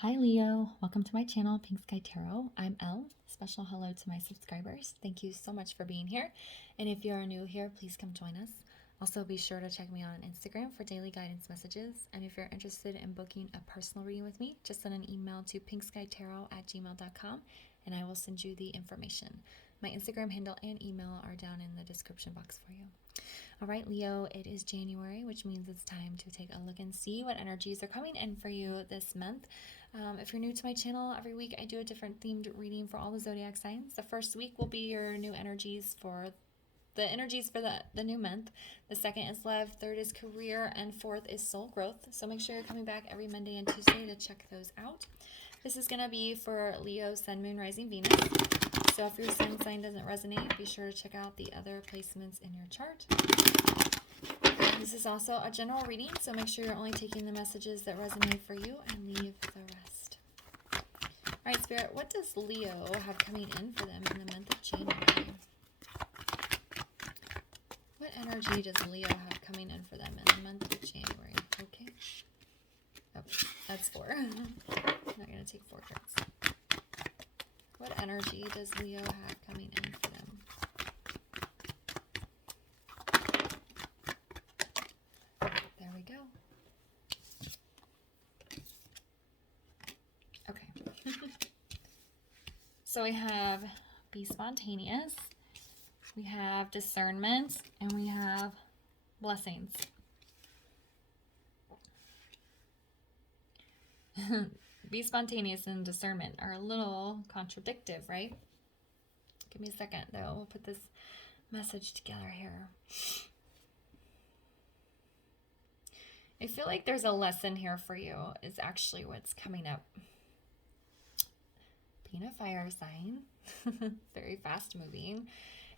Hi Leo, welcome to my channel, Pink Sky Tarot. I'm Elle. Special hello to my subscribers. Thank you so much for being here. And if you are new here, please come join us. Also, be sure to check me out on Instagram for daily guidance messages. And if you're interested in booking a personal reading with me, just send an email to pinkskytarot@gmail.com and I will send you the information. My Instagram handle and email are down in the description box for you. All right, Leo, it is January, which means it's time to take a look and see what energies are coming in for you this month. If you're new to my channel, every week I do a different themed reading for all the zodiac signs. The first week will be your new energies for the new month. The second is love, third is career, and fourth is soul growth. So make sure you're coming back every Monday and Tuesday to check those out. This is going to be for Leo, Sun, Moon, Rising, Venus. So if your sun sign doesn't resonate, be sure to check out the other placements in your chart. This is also a general reading, so make sure you're only taking the messages that resonate for you and leave the rest. All right, Spirit, what does Leo have coming in for them in the month of January? What energy does Leo have coming in for them in the month of January? Okay. Oh, that's 4. I'm not going to take 4 cards. What energy does Leo have coming in for them? There we go. Okay. So we have be spontaneous, we have discernment, and we have blessings. Be spontaneous and discernment are a little contradictive, right? Give me a second, though. We'll put this message together here. I feel like there's a lesson here for you is actually what's coming up. Being a fire sign, very fast moving.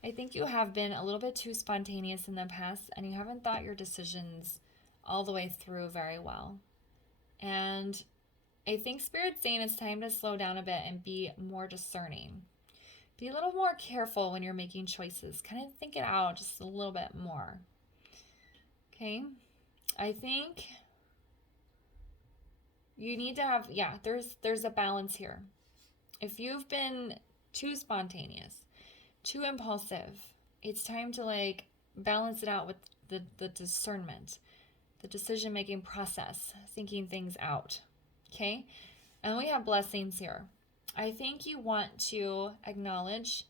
I think you have been a little bit too spontaneous in the past and you haven't thought your decisions all the way through very well. And I think Spirit's saying it's time to slow down a bit and be more discerning. Be a little more careful when you're making choices. Kind of think it out just a little bit more. Okay? I think you need to have, there's a balance here. If you've been too spontaneous, too impulsive, it's time to balance it out with the discernment, the decision-making process, thinking things out. Okay? And we have blessings here. I think you want to acknowledge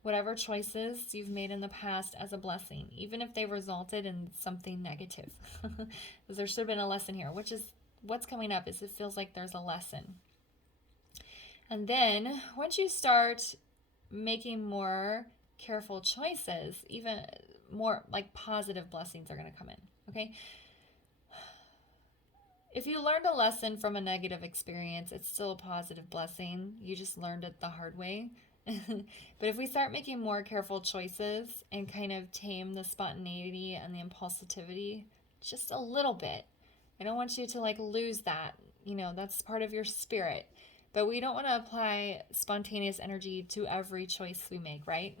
whatever choices you've made in the past as a blessing, even if they resulted in something negative. Because there should have been a lesson here, which is what's coming up is it feels like there's a lesson. And then once you start making more careful choices, even more positive blessings are going to come in. Okay? If you learned a lesson from a negative experience, it's still a positive blessing. You just learned it the hard way. But if we start making more careful choices and kind of tame the spontaneity and the impulsivity just a little bit, I don't want you to lose that. That's part of your spirit. But we don't want to apply spontaneous energy to every choice we make, right?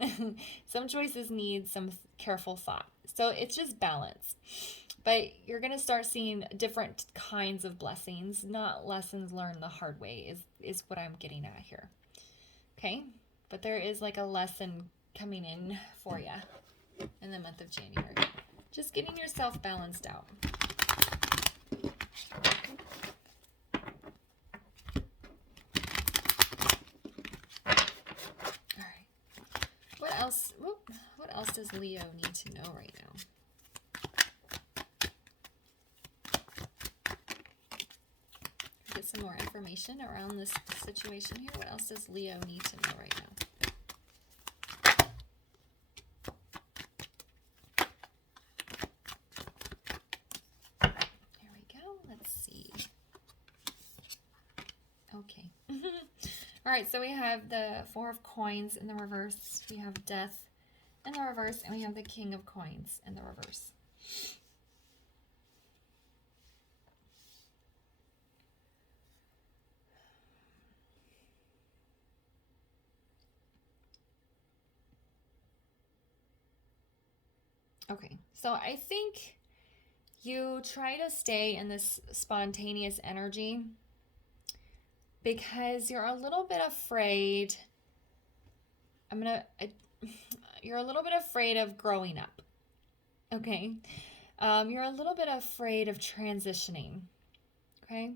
Some choices need some careful thought. So it's just balance. But you're going to start seeing different kinds of blessings, not lessons learned the hard way is what I'm getting at here. Okay? But there is a lesson coming in for you in the month of January. Just getting yourself balanced out. All right. What else does Leo need to know right now? Get some more information around this situation here. What else does Leo need to know right now? Here we go. Let's see. Okay. All right, so we have the 4 of Coins in the reverse. We have Death in the reverse, and we have the King of Coins in the reverse. Okay, so I think you try to stay in this spontaneous energy because you're a little bit afraid. You're a little bit afraid of growing up. Okay. You're a little bit afraid of transitioning. Okay.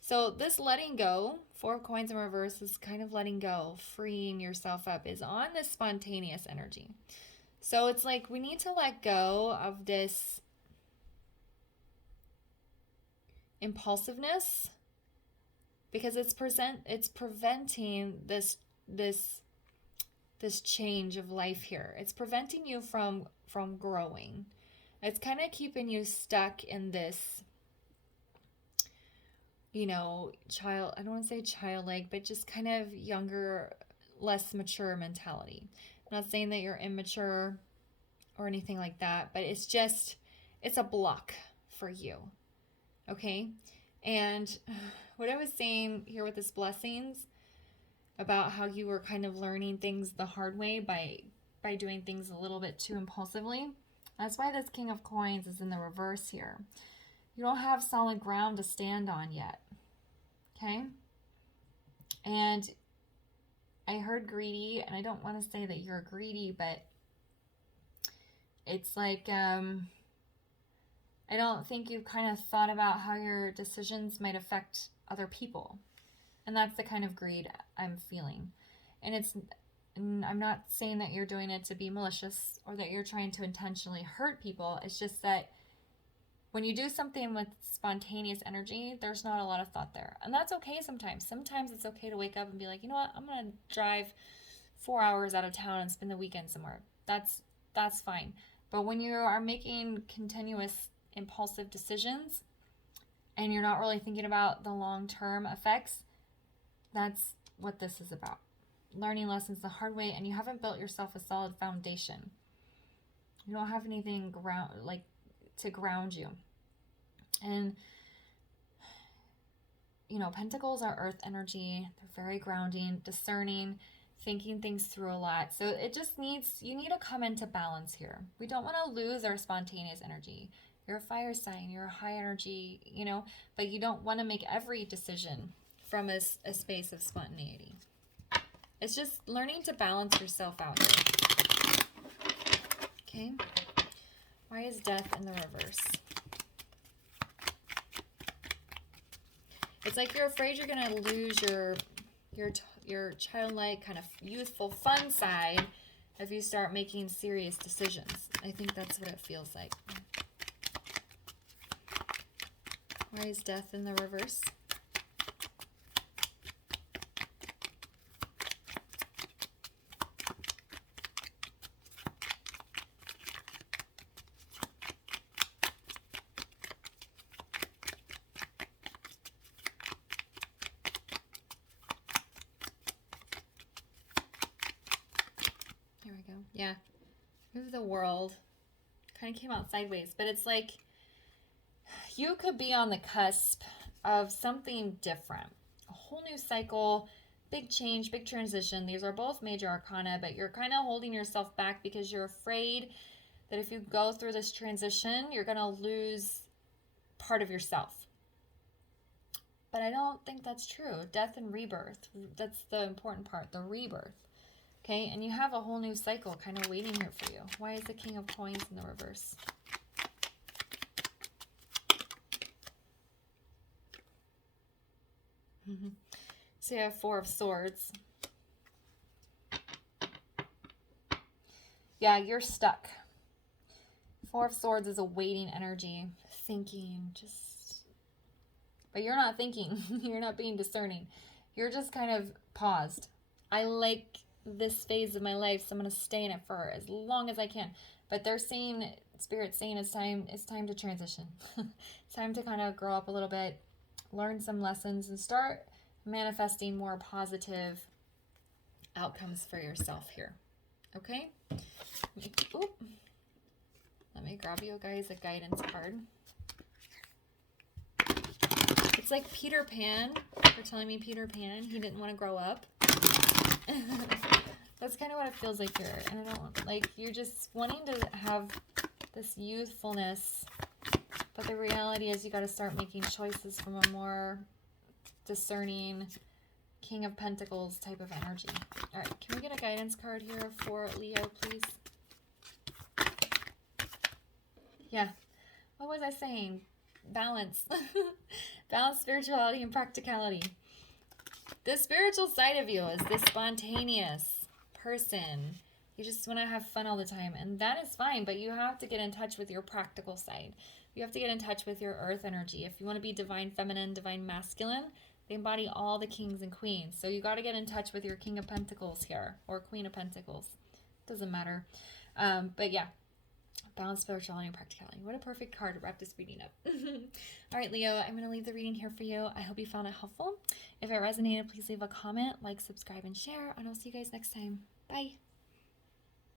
So this letting go, 4 of coins in reverse, is kind of letting go, freeing yourself up, is on this spontaneous energy. So it's like we need to let go of this impulsiveness, because it's preventing this change of life here. It's preventing you from growing. It's kind of keeping you stuck in this, you know, I don't want to say childlike, but just kind of younger, less mature mentality. I'm not saying that you're immature or anything like that, but it's a block for you. Okay? And what I was saying here with this blessings, about how you were kind of learning things the hard way by doing things a little bit too impulsively. That's why this King of Coins is in the reverse here. You don't have solid ground to stand on yet. Okay? And I heard greedy, and I don't want to say that you're greedy, but it's like, I don't think you've kind of thought about how your decisions might affect other people. And that's the kind of greed I'm feeling. And I'm not saying that you're doing it to be malicious or that you're trying to intentionally hurt people. It's just that when you do something with spontaneous energy, there's not a lot of thought there. And that's okay sometimes. Sometimes it's okay to wake up and be like, you know what, I'm going to drive 4 hours out of town and spend the weekend somewhere. That's fine. But when you are making continuous impulsive decisions and you're not really thinking about the long-term effects, that's what this is about. Learning lessons the hard way, and you haven't built yourself a solid foundation. You don't have anything to ground you. And you know, pentacles are earth energy. They're very grounding, discerning, thinking things through a lot. So it just you need to come into balance here. We don't want to lose our spontaneous energy. You're a fire sign, you're a high energy, you know, but you don't want to make every decision from a space of spontaneity. It's just learning to balance yourself out here. Okay? Why is death in the reverse? It's like you're afraid you're going to lose your childlike, kind of youthful, fun side if you start making serious decisions. I think that's what it feels like. Why is death in the reverse? Here we go. Yeah. Move the world. Kind of came out sideways, but it's like you could be on the cusp of something different. A whole new cycle, big change, big transition. These are both major arcana, but you're kind of holding yourself back because you're afraid that if you go through this transition, you're going to lose part of yourself. But I don't think that's true. Death and rebirth, that's the important part, the rebirth. Okay, and you have a whole new cycle kind of waiting here for you. Why is the King of Coins in the reverse? So you have 4 of Swords. Yeah, you're stuck. 4 of Swords is a waiting energy, thinking, but you're not thinking. You're not being discerning. You're just kind of paused. I like this phase of my life, so I'm going to stay in it for as long as I can. But they're saying, Spirit's saying it's time to transition. It's time to kind of grow up a little bit, learn some lessons, and start manifesting more positive outcomes for yourself here. Okay? Let me grab you guys a guidance card. It's like Peter Pan. They're telling me Peter Pan, he didn't want to grow up. That's kind of what it feels like here. And I don't like, you're just wanting to have this youthfulness, but the reality is you got to start making choices from a more discerning, King of Pentacles type of energy. All right, can we get a guidance card here for Leo, please? Yeah. What was I saying? Balance. Balance, spirituality, and practicality. The spiritual side of you is this spontaneous person. You just want to have fun all the time, and that is fine, but you have to get in touch with your practical side. You have to get in touch with your earth energy. If you want to be divine feminine, divine masculine, they embody all the kings and queens. So you got to get in touch with your King of Pentacles here, or Queen of Pentacles. Doesn't matter. But yeah, balance, spirituality, and practicality. What a perfect card to wrap this reading up. All right, Leo, I'm going to leave the reading here for you. I hope you found it helpful. If it resonated, please leave a comment, like, subscribe, and share, and I'll see you guys next time. Bye.